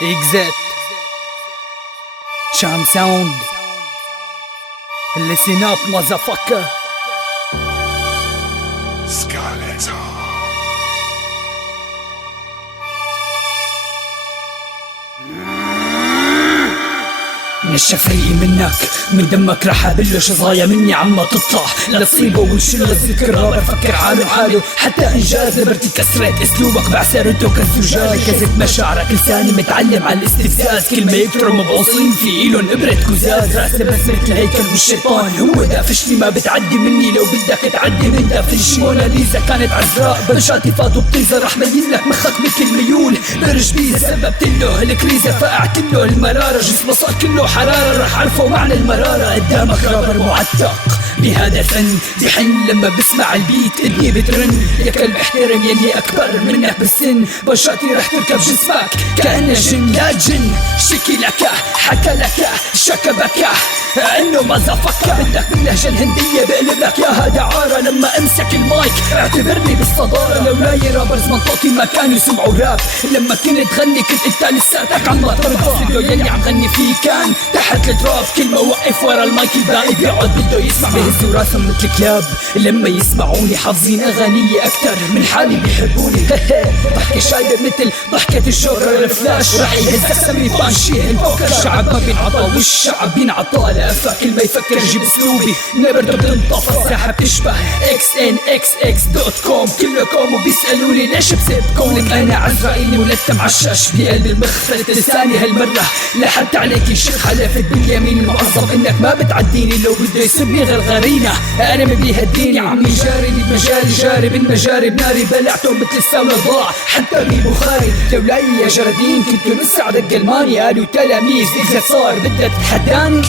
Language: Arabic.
Exit Charm Sound. Listen up, motherfucker. Scarlet نشف ريقي منك من دمك رح ابلش صايا مني عما تطلع لتصيبه وشل الذكرى بفكر عامل حاله حتى انجاز نبرتي كسرت اسلوبك بعسرته كالزجاج كزت مشاعرك لساني متعلم على الاستفزاز كل ما يكتروا مبعوصين في إلن ابرة كزاز راسي بسمة الهيكل والشيطان هو دافشني ما بتعدي مني لو بدك تعدي من دافشني موناليزا كانت عذراء بنشاتي فاتو بتنزل رح ملين لك مخك بكل ميول برجلي سببت له الكريزة فقعت له المرارة جسمه صار كله حرارة رح عرفوا معنى المرارة قدامك رابر معتق بهذا الفن بحن لما بسمع البيت ابني بترن يا كلب احترم يلي اكبر منك بالسن بشرتي رح تركب جسمك كأنه جن لا جن شكي لك حكى لك شكبك انه مزافك بدك باللهجة الهندية بقلب لك ياها دعارة لما امسك المايك اعتبرني بالصدارة لولاي رابرز منطقتي ما كانوا يسمعوا راب لما كنت غني كنت انت لساتك عم ترضى يلي عم غني فيه كان تحت التراب كلمة وقف ورا المايك الباقي بيقعد بده يسمع بهزوا راسهم مثل كلاب لما يسمعوني حافظين اغانيي اكتر من حالي بيحبوني ضحكة شايبة مثل ضحكة الجوكر الفلاش رح يهزك سمي بانشيه البوكر الشعب ما بينعطى والشعب بينعطى لأفا كل ما يفكر جيب اسلوبي نبرته بتنطفى الساحة بتشبه xnxx.com كلكم وبيسألوني ليش بسيبكم لك انا عزرائيلي ملتم عالشاش بقلب المخ فلت لساني هالمرة لحد عليك يشيخ حلفت باليمين المعظم انك ما بتعديني لو بده يسمي غرغرينا انا ما بيهديني عمي جاري بمجالي جاري بالمجاري بناري بلعته مثل الساولة ضاع حتى ببخاري لولاي يا جردين كنتوا لسه عدق الماني قالوا تلاميذ اذا صار بدك تتحداني